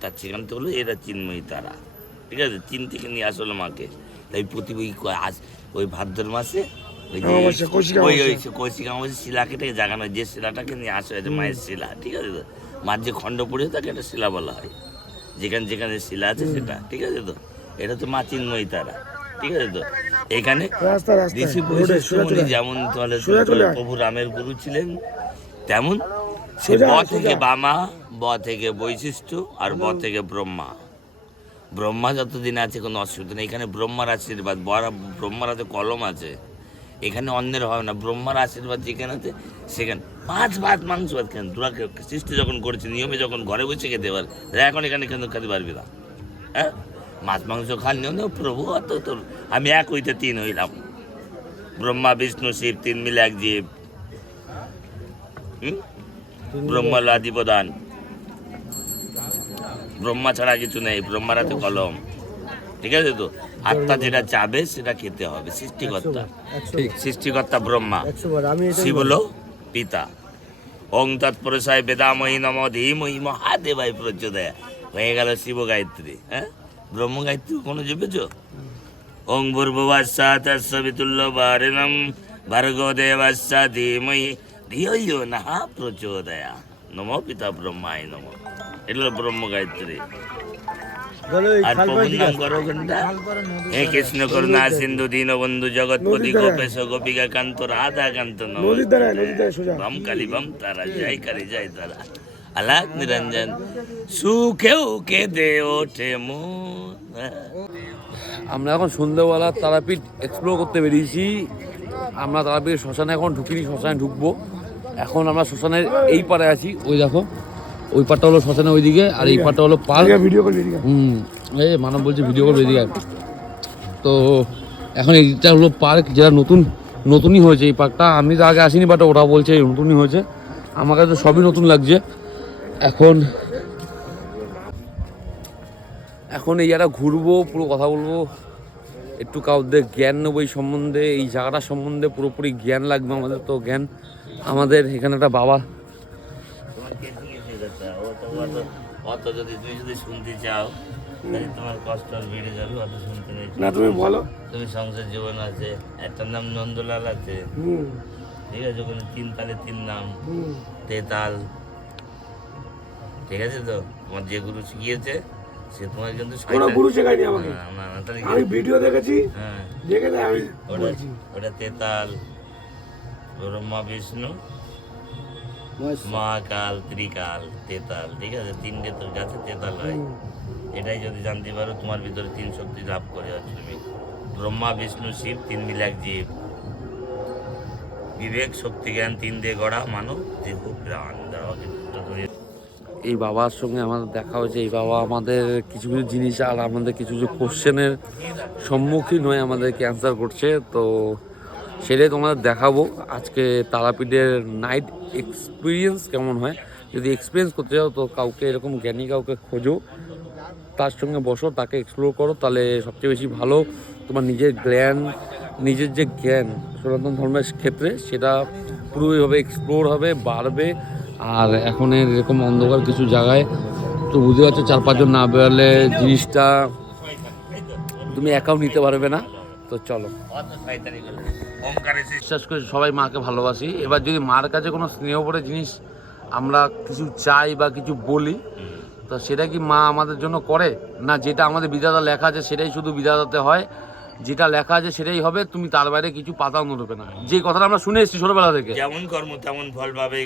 তার সেখান থেকে হলো এরা চিন্ময়ী তারা। ঠিক আছে? চীন থেকে নিয়ে আসলো মাকে তাই প্রতি ওই আস ওই ভাদ্র মাসে ওই যে- ওই ওই। কৌশিক আমাদের শিলাকে জাগানো হয়, যে শিলাটাকে নিয়ে আসা হয়েছে মায়ের শিলা। ঠিক আছে তো? মার যে খণ্ড পড়ে তাকে একটা শিলা বলা হয়। যেখানে যেখানে শিলা আছে সেটা। ঠিক আছে তো? এটা তো মা চিন্ময়ী তারা। ঠিক আছে তো? এখানে ঋষি। যেমন তাহলে প্রভু রামের গুরু ছিলেন তেমন সে ব থেকে বামা ব থেকে বৈশিষ্ট্য আর ব থেকে ব্রহ্মা। ব্রহ্মা যতদিন আছে কোনো অসুবিধা নেই। এখানে ব্রহ্মার আশীর্বাদ বড় ব্রহ্মার হাতে কলম আছে। এখানে অন্যের হবে না। ব্রহ্মার আশীর্বাদ যেখানে আছে সেখানে। পাঁচ ভাত মাংস ভাত কেন? তোরা কে- সৃষ্টি যখন করেছে নিয়মে যখন ঘরে বসে খেতে পার এখন এখানে কেন খেতে পারবি না? হ্যাঁ? মাছ মাংস খান নিও প্রভু অত তোর আমি এক হইতে তিন হইলাম। ব্রহ্মা বিষ্ণু শিব তিন মিলে এক জীব। হুম? ব্রহ্মা হলো আদি প্রধান ব্রহ্মা ছাড়া কিছু নেই ব্রহ্মার হাতে কলম। ঠিক আছে তো? আত্মা যেটা চাবে সেটা খেতে হবে সৃষ্টিকর্তা। সৃষ্টিকর্তা ব্রহ্মা। শিব হলো পিতা। ওং তৎপুরুষায় বেদাময়ী নম ধীময়ী মহাদেবায় প্রচোদয়া। হয়ে গেল শিব গায়ত্রী হ্যাঁ? ব্রহ্ম গায়ত্রী কোনো জেপেছ? ওং ভূর্ভুবস্সা তৎসবিতুল্য বারিণম ভর্গো দেবস্সা ধীময়ী ধিয়ো নহ প্রচোদয়া নম পিতা ব্রহ্মায় নম এটা হলো ব্রহ্ম গায়ত্রী আর দিকে নাম করো হে কৃষ্ণ করুণা সিন্ধু দীন বন্ধু জগৎপতি। গোপেশ গোপিকা কান্ত রাধা কান্ত বম কালী বম তারা জয় কালী জয় তারা আলাক নিরঞ্জন সুখেও কে দে ওঠে আমরা এখন সন্ধ্যেবেলা তারাপীঠ এক্সপ্লোর করতে বেরিয়েছি। আমরা তারাপীঠ শ্মশানে এখন ঢুকিনি শ্মশানে ঢুকবো। এখন আমরা শ্মশানের এই পারে আছি ওই দেখো ওই পারটা হলো শ্মশানের ওইদিকে আর এই পারটা হলো পার্ক। ভিডিও করবি এদিকে। হুম এই মানব বলছে ভিডিও করবে এদিকে। তো এখন এইটা হলো পার্ক যেটা নতুন নতুনই হয়েছে এই পার্কটা। আমি তো আগে আসিনি বাট ওরা বলছে নতুনই হয়েছে। আমার কাছে তো সবই নতুন লাগছে। এখন এখন এই জায়গাটা ঘুরবো পুরো কথা বলব। একটু কাউদের জ্ঞান নেব এই সম্বন্ধে এই জায়গাটা সম্বন্ধে পুরোপুরি জ্ঞান লাগবে আমাদের তো জ্ঞান। আমাদের এখানে একটা বাবা। তোমার কে শিখিয়েছে এটা? ও তো অত- যদি তুমি যদি শুনতে চাও তোমার কষ্ট বেড়ে যাবে অত শুনতে না তুমি বলো। তুমি সংসার জীবন আছে একটার নাম নন্দলাল আছে। ঠিক আছে ওখানে তিন তালে তিন নাম। হুম। তেতাল। ঠিক আছে তো? তোমার যে গুরু শিখিয়েছে সে তোমার কোনো গুরু শেখায়নি আমাকে? আমি ভিডিও দেখেছি হ্যাঁ। দেখে তাই আমি বলছি। ওটা তেতাল ব্রহ্মা বিষ্ণু মহাকাল ত্রিকাল তেতাল ঠিক আছে? তিনটে তোর কাছে তেতাল হয়। এটাই যদি জানতে পারো তোমার ভিতরে তিন শক্তি লাভ করে আছো তুমি। ব্রহ্মা বিষ্ণু শিব তিন মিলে এক জীব। বিবেক শক্তি জ্ঞান তিন দিয়ে গড়া মানব দেহ প্রাণ। করে এই বাবার সঙ্গে আমাদের দেখা হয়েছে, এই বাবা আমাদের কিছু কিছু জিনিস আর আমাদের কিছু কিছু কোশ্চেনের সম্মুখীন হয়ে আমাদেরকে অ্যান্সার করছে। তো সেটাই তোমাদের দেখাবো। আজকে তারাপীঠের নাইট এক্সপিরিয়েন্স কেমন হয়, যদি এক্সপিরিয়েন্স করতে চাও তো কাউকে এরকম জ্ঞানী কাউকে খোঁজো, তার সঙ্গে বসো, তাকে এক্সপ্লোর করো, তাহলে সবচেয়ে বেশি ভালো তোমার নিজের জ্ঞান, নিজের যে জ্ঞান, সনাতন ধর্মের ক্ষেত্রে সেটা পুরোপুরিভাবে এক্সপ্লোর হবে, বাড়বে। আর এখন এরকম অন্ধকার কিছু জায়গায় তো বুঝতে পারছ চার পাঁচজন না বেরোলে জিনিসটা তুমি একাও নিতে পারবে না। তো চলো। বিশ্বাস করে সবাই মাকে ভালোবাসি। এবার যদি মার কাছে কোনো স্নেহ করে জিনিস আমরা কিছু চাই বা কিছু বলি, তো সেটা কি মা আমাদের জন্য করে? না যেটা আমাদের বিধাতা লেখা আছে সেটাই শুধু বিধাতাতে হয়। যেটা লেখা আছে সেটাই হবে তুমি তার বাইরে কিছু পাতাও নড়বে না। যে কথাটা আমরা শুনে এসেছি ছোটবেলা থেকে। যেমন কর্ম তেমন ফল পাবে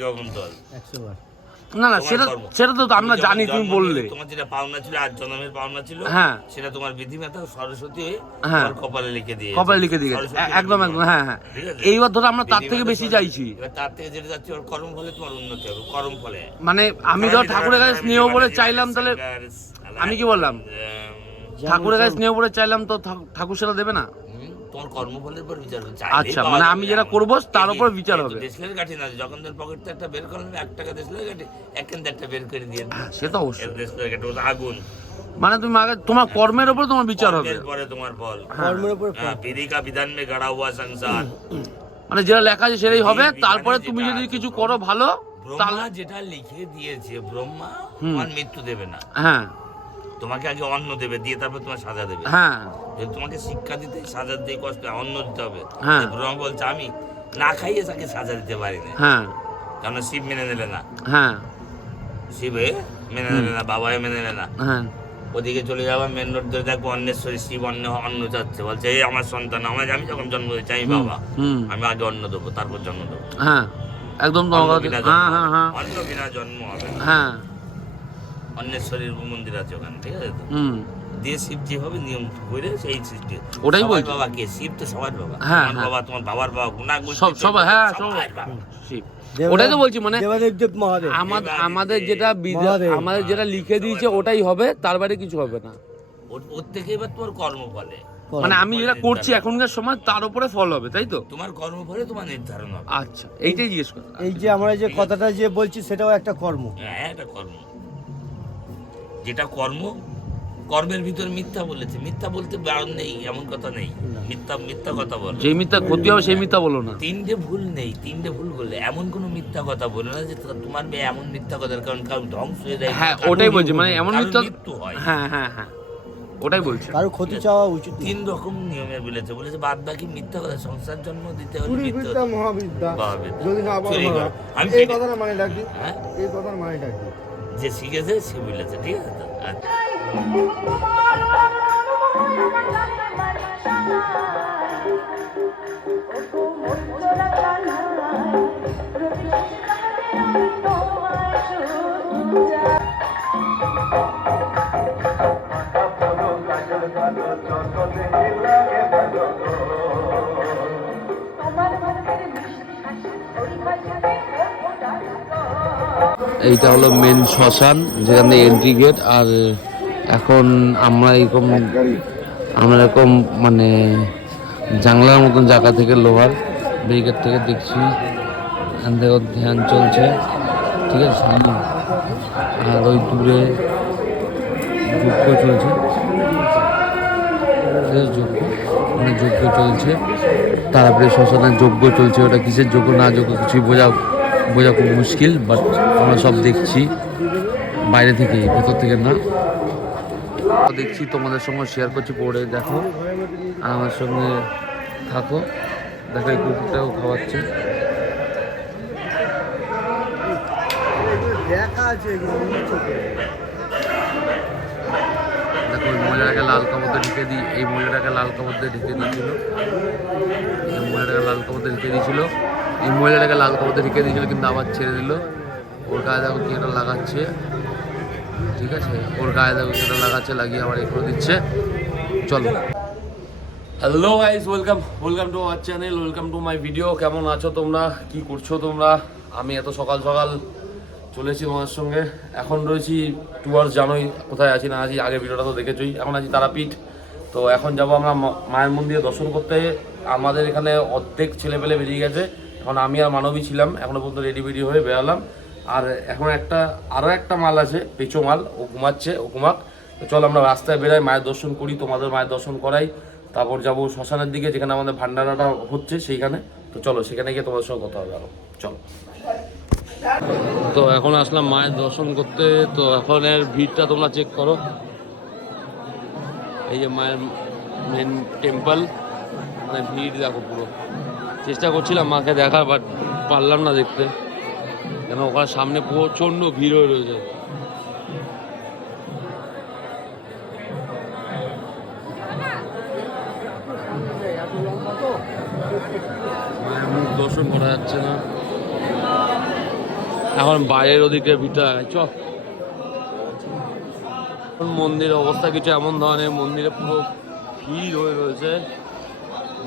না না সেটা সেটা তো আমরা জানি তুমি বললে। তোমার যেটা পাওনা ছিল আজ জন্মের পাওনা ছিল হ্যাঁ। সেটা তোমার বিধিমাতা সরস্বতী হ্যাঁ। কপালে লিখে দিয়ে কপালে লিখে দিয়ে একদম একদম হ্যাঁ হ্যাঁ। এইবার ধরো আমরা তার থেকে বেশি চাইছি। তার থেকে যেটা যাচ্ছে ওর কর্ম ফলে তোমার উন্নতি হবে কর্ম ফলে। মানে আমি ধর ঠাকুরের কাছে স্নেহ বলে চাইলাম তাহলে আমি কি বললাম? ঠাকুরের কাছে স্নেহ পড়ে চাইলাম তো ঠাকুর সেটা দেবে না? তোমার কর্মফলের উপর বিচার আচ্ছা মানে আমি যেটা তার উপর বিচার হবে। কাঠি না যখন তোর পকেট একটা বের এক টাকা কাঠি একটা বের করে দিয়ে হ্যাঁ, সে তো অবশ্যই। কাঠি আগুন। মানে তুমি আগে তোমার হ্যাঁ। কর্মের উপর তোমার বিচার হবে। পরে তোমার ফল। হ্যাঁ। কর্মের উপর বিধিকা বিধান মে গড়া হুয়া সংসার। মানে যেটা লেখা আছে সেটাই হবে তারপরে তুমি যদি কিছু করো ভালো ব্রহ্মা যেটা লিখে দিয়েছে ব্রহ্মা আমার মৃত্যু দেবে না। হ্যাঁ। তোমাকে আগে অন্ন দেবে দিয়ে তারপর তোমার সাজা দেবে। হ্যাঁ। তোমাকে শিক্ষা দিতে সাজা দিয়ে কষ্ট অন্ন দিতে হবে। হ্যাঁ। ব্রহ্মা বলছে আমি না খাইয়ে তাকে সাজা দিতে পারি না হ্যাঁ। কারণ শিব মেনে নিলে না। হ্যাঁ। শিবে মেনে নিলে না বাবাই মেনে নিলে না। হ্যাঁ। ওদিকে চলে যাব মেন রোড ধরে দেখব অন্নেশ্বরী শিব অন্ন অন্ন যাচ্ছে। বলছে এই আমার সন্তান আমার আমি যখন জন্ম দিয়েছি আমি বাবা আমি আগে অন্ন দেবো তারপর জন্ম দেবো। হ্যাঁ। একদম অন্ন বিনা হ্যাঁ জন্ম হ্যাঁ অন্ন বিনা জন্ম হবে। হ্যাঁ। অন্নেশ্বরীর মন্দির আছে ওখানে ঠিক আছে তো দিয়ে শিব যেভাবে নিয়ম করে সেই সৃষ্টি। ওটাই বলছি। বাবা কে? শিব তো সবার বাবা। হ্যাঁ, হ্যাঁ। বাবা তোমার বাবার বাবা গুণা সব সবাই হ্যাঁ সব শিব। ওটাই তো বলছি মানে আমাদের আমাদের যেটা আমাদের যেটা লিখে দিয়েছে ওটাই হবে তার বাইরে কিছু হবে না। ওর থেকে এবার তোমার কর্ম বলে মানে আমি যেটা করছি এখনকার সময় তার উপরে ফল হবে তাই তো? তোমার কর্ম ফলে তোমার নির্ধারণ হবে। আচ্ছা এইটাই জিজ্ঞেস কর এই যে আমরা যে কথাটা যে বলছি সেটাও একটা কর্ম। হ্যাঁ এটা কর্ম। যেটা কর্ম কর্মের ভিতর মিথ্যা বলেছে। মিথ্যা বলতে বারণ নেই এমন কথা নেই। মিথ্যা মিথ্যা কথা বলে। যেই মিথ্যা ক্ষতি হবে সেই মিথ্যা বলো না। তিনটে ভুল নেই তিনটে ভুল করলে এমন কোনো মিথ্যা কথা বলে না যে তোমার মেয়ে এমন মিথ্যা কথার কারণ কারণ ধ্বংস হয়ে যায় হ্যাঁ ওটাই বলছি মানে এমন মিথ্যা মৃত্যু হয়। হ্যাঁ হ্যাঁ হ্যাঁ ওটাই বলছি। কারও ক্ষতি চাওয়া উচিত তিন রকম নিয়মের বলেছে বলেছে বাদ বাকি মিথ্যা কথা সংসার জন্ম দিতে হলে মিথ্যা বিদ্যা মহাবিদ্যা। যদি না। আমি এই কথাটা মানে ডাকি হ্যাঁ? এই কথার মানে ডাকি যে শিখেছে সে বলেছে ঠিক আছে তো? আচ্ছা। এইটা হলো মেন শ্মশান, যেখানে এন্ট্রি গেট আর এখন আমরা এরকম আমরা এরকম মানে জানলার মতন জায়গা থেকে লোহার ব্রিগেড থেকে দেখছি। ধ্যান চলছে। ঠিক আছে হুম। আর ওই দূরে যজ্ঞ চলছে। যজ্ঞ মানে চলছে। তারপরে শ্মশানের যজ্ঞ চলছে, ওটা কিসের যজ্ঞ না যজ্ঞ কিছুই বোঝা বোঝা খুব মুশকিল বাট আমরা সব দেখছি। বাইরে থেকে, ভেতর থেকে না। দেখছি তোমাদের সঙ্গে শেয়ার করছি, পরে দেখো। আর আমার সঙ্গে থাকো। দেখো এই কুকুরটাও খাওয়াচ্ছে। দেখা ওই মহিলাটাকে লাল কাপড়ে ঢেকে দিই এই মহিলাটাকে লাল কাপড়ে ঢেকে দিয়েছিল। মহিলাটাকে লাল কাপড়ে ঢেকে দিয়েছিল। এই মহিলাটাকে লাল কাপড়ে ঢেকে দিয়েছিল, কিন্তু আবার ছেড়ে দিল। ওর গায়ে দেখো কি একটা লাগাচ্ছে। ঠিক আছে? ওর গায়ে দেখো কি একটা লাগাচ্ছে, লাগিয়ে আবার এ করে দিচ্ছে। চলো। Hello guys welcome welcome to our channel welcome to my video কেমন আছো তোমরা? কি করছ তোমরা? আমি এত সকাল সকাল চলেছি তোমার সঙ্গে। এখন রয়েছি টুয়ার্স জানোই কোথায় আছি না আছি, আগের ভিডিওটা তো দেখেছোই। এখন আছি তারাপীঠ। তো এখন যাব আমরা মায়ের মন্দিরে দর্শন করতে। আমাদের এখানে অর্ধেক ছেলেপেলে বেরিয়ে গেছে। এখন আমি আর মানবী ছিলাম, এখনও পর্যন্ত রেডি বেডি হয়ে বেরালাম আর এখন একটা আরও একটা মাল আছে, পেঁচো মাল, ও ঘুমাচ্ছে, ও ঘুমাক। চল আমরা রাস্তায় বেরাই মায়ের দর্শন করি, তোমাদের মায়ের দর্শন করাই। তারপর যাব শ্মশানের দিকে, যেখানে আমাদের ভান্ডারাটা হচ্ছে সেইখানে। তো চলো, সেখানে গিয়ে তোমাদের সঙ্গে কথা হবে আরও। চলো। তো এখন আসলাম মায়ের দর্শন করতে। তো এখন এর ভিড়টা তোমরা চেক করো। এই যে মায়ের মেন টেম্পল মানে ভিড় দেখো পুরো। চেষ্টা করছিলাম মাকে দেখার বাট পারলাম না দেখতে। কেন ওখানে সামনে প্রচণ্ড ভিড় হয়ে রয়েছে। দর্শন করা যাচ্ছে না। এখন বাইরের ওদিকে ভিতরে চ। মন্দিরের অবস্থা কিছু এমন ধরনের, মন্দিরে পুরো ভিড় হয়ে রয়েছে।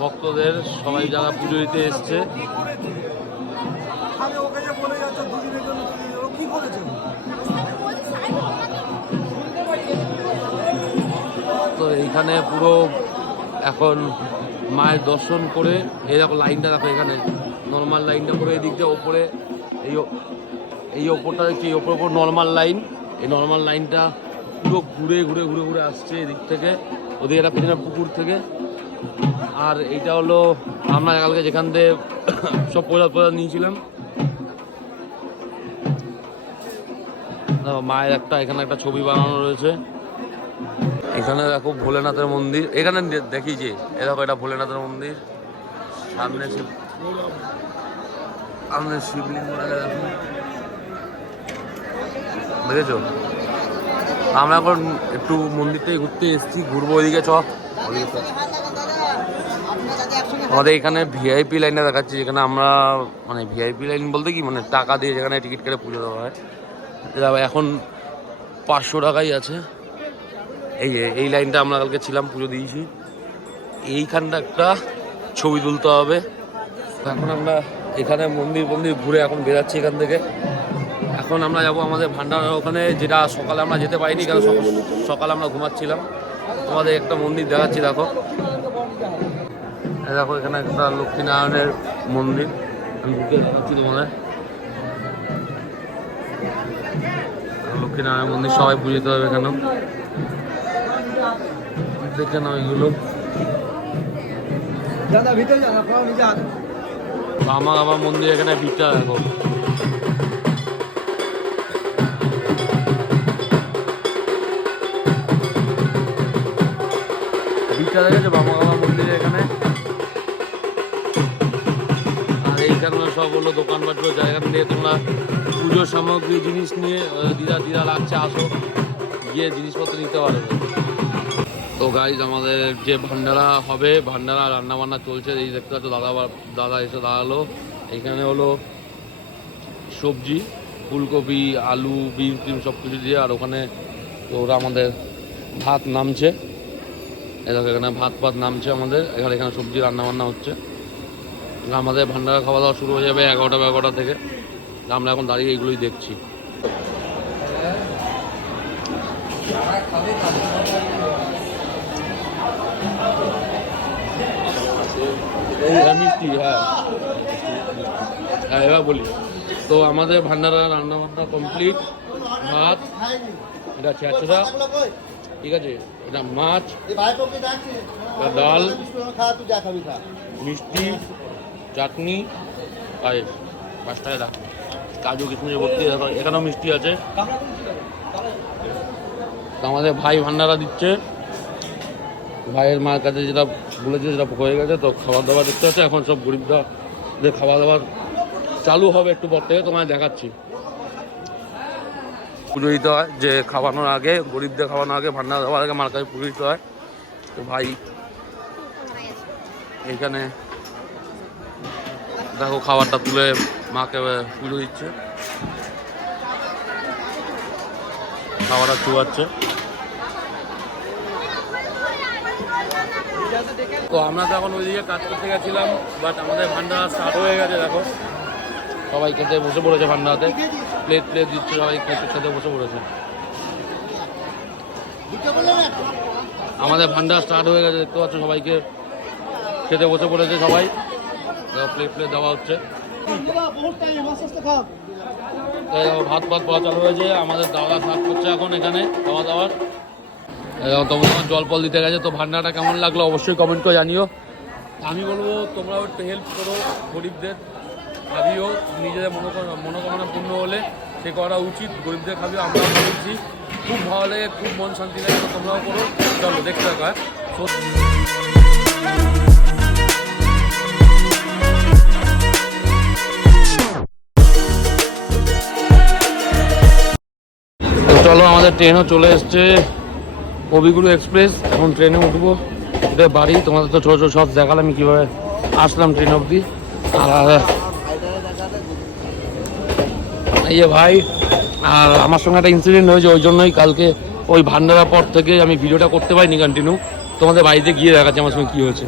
ভক্তদের সবাই যারা পুজো দিতে এসছে। তো এইখানে পুরো এখন মায়ের দর্শন করে এই দেখো লাইনটা দেখো এখানে। নর্মাল লাইনটা করে এদিক দিয়ে ওপরে এই এই ওপরটা দেখছি এই ওপর ওপর নর্মাল লাইন এই নর্মাল লাইনটা পুরো ঘুরে ঘুরে ঘুরে ঘুরে আসছে এদিক থেকে। ওদিকে একটা পেছনে পুকুর থেকে। আর এইটা হলো আমরা কালকে যেখান থেকে সব প্রসাদ প্রসাদ নিয়েছিলাম। মায়ের একটা, এখানে একটা ছবি বানানো রয়েছে। এখানে দেখো ভোলেনাথের মন্দির। এখানে দেখি যে এ দেখো, এটা ভোলেনাথের মন্দির। সামনে শিব সামনে শিবলিঙ্গটা দেখো। দেখেছ আমরা এখন একটু মন্দিরটাই ঘুরতে এসেছি, ঘুরবো ওইদিকে চ ওইদিকে, চ। আমাদের এখানে ভিআইপি লাইনে দেখাচ্ছি, যেখানে আমরা মানে ভিআইপি লাইন বলতে কি মানে টাকা দিয়ে যেখানে টিকিট কেটে পুজো দেওয়া হয়। এখন পাঁচশো টাকাই আছে। এই এই লাইনটা আমরা কালকে ছিলাম, পুজো দিয়েছি। এইখানটা একটা ছবি তুলতে হবে। এখন আমরা এখানে মন্দির মন্দির ঘুরে এখন বেরাচ্ছি এখান থেকে। এখন আমরা যাব আমাদের ভান্ডার ওখানে, যেটা সকালে আমরা যেতে পারিনি, কারণ সক- সকালে আমরা ঘুমাচ্ছিলাম। তোমাদের একটা মন্দির দেখাচ্ছি দেখো। দেখো এখানে একটা লক্ষ্মীনারায়ণের মন্দির। আমি ঢুকে দেখাচ্ছি তোমাদের। লক্ষ্মীনারায়ণ মন্দির সবাই পুজোতে হবে এখানেও। দেখে নাও এগুলো। দাদা ভিতরে যান নিজে আমার আমার মন্দির এখানে ভিড়টা দেখো। ভিড়টা দেখেছ বামা বাবা মন্দিরে এখানে। আর এইখানে সব হলো দোকানপাট জায়গা দিয়ে তোমরা পুজোর সামগ্রী জিনিস নিয়ে দিদা দিদা লাগছে, আসো, গিয়ে জিনিসপত্র নিতে পারবে তো গাইজ আমাদের যে ভান্ডারা হবে, ভান্ডারা রান্না বান্না চলছে, এই দেখতে পাচ্ছ, দাদা দাদা এসে দাঁড়াল। এখানে হলো সবজি, ফুলকপি, আলু বিন টিম সব কিছু দিয়ে, আর ওখানে ওরা আমাদের ভাত নামছে। এখানে ভাত ভাত নামছে আমাদের। এখানে এখানে সবজি রান্না বান্না হচ্ছে আমাদের ভান্ডারা খাওয়া দাওয়া শুরু হয়ে যাবে এগারোটা এগারোটা থেকে। আমরা এখন দাঁড়িয়ে এইগুলোই দেখছি। হ্যাঁ, হ্যাঁ। হ্যাঁ এবার বলি। তো আমাদের ভান্ডারা রান্না বান্না কমপ্লিট। ভাত এটা ছেঁচড়া ঠিক আছে? এটা মাছ ডাল মিষ্টি চাটনি পায়েস পাঁচটা এটা কাজু কিশমিশ ভর্তি এখানেও মিষ্টি আছে। আমাদের ভাই ভান্ডারা দিচ্ছে। ভাইয়ের মার কাছে যেটা বলেছে সেটা হয়ে গেছে তো খাবার দাবার দেখতে হচ্ছে। এখন সব গরিবদের খাওয়া দাবার চালু হবে একটু পর থেকে তোমায় দেখাচ্ছি। পুজো দিতে হয়, যে খাওয়ানোর আগে, গরিবদের খাওয়ানোর আগে, ভান্ডার দেওয়ার আগে মার কাছে পুজো দিতে হয়। তো ভাই, এখানে দেখো খাবারটা তুলে মাকে পুজো দিচ্ছে। খাবারটা চুয়াচ্ছে। তো আমরা তো এখন ওইদিকে কাজ করতে গেছিলাম বাট আমাদের ভান্ডারা স্টার্ট হয়ে গেছে, দেখো। সবাই খেতে বসে পড়েছে ভান্ডারাতে। প্লেট প্লেট দিচ্ছে সবাই খেতে খেতে বসে পড়েছে। আমাদের ভান্ডার স্টার্ট হয়ে গেছে, দেখতে পাচ্ছ সবাইকে। খেতে বসে পড়েছে সবাই। প্লেট প্লেট দেওয়া হচ্ছে। ভাত ভাত পাওয়া চালু হয়েছে। আমাদের দাদা সার্ভ করছে এখন এখানে খাওয়া দাওয়ার। তোমরা যখন জল ফল দিতে গেছে, তো ভান্ডারটা কেমন লাগল অবশ্যই কমেন্ট করে জানিও। আমি বলব তোমরাও একটু হেল্প করো গরিবদের। খাবিও নিজেদের মনোকামনা পূর্ণ হলে সে করা উচিত। গরিবদের খাবিও, আমরাও করেছি খুব ভালো লাগে, খুব মন শান্তি লাগে তোমরাও করো। চলো, দেখতে থাকো হ্যাঁ? চলো, আমাদের ট্রেনও চলে এসছে। কবিগুরু এক্সপ্রেস, এখন ট্রেনে উঠবো। এটা বাড়ি, তোমাদের তো ছোটো ছোটো সব দেখালাম কীভাবে আসলাম ট্রেন অবধি। আর এই যে ভাই, আর আমার সঙ্গে একটা ইনসিডেন্ট হয়েছে, ওই জন্যই কালকে ওই ভান্ডারা পর থেকে আমি ভিডিওটা করতে পারিনি কন্টিনিউ তোমাদের বাড়িতে গিয়ে দেখাচ্ছি আমার সঙ্গে কী হয়েছে।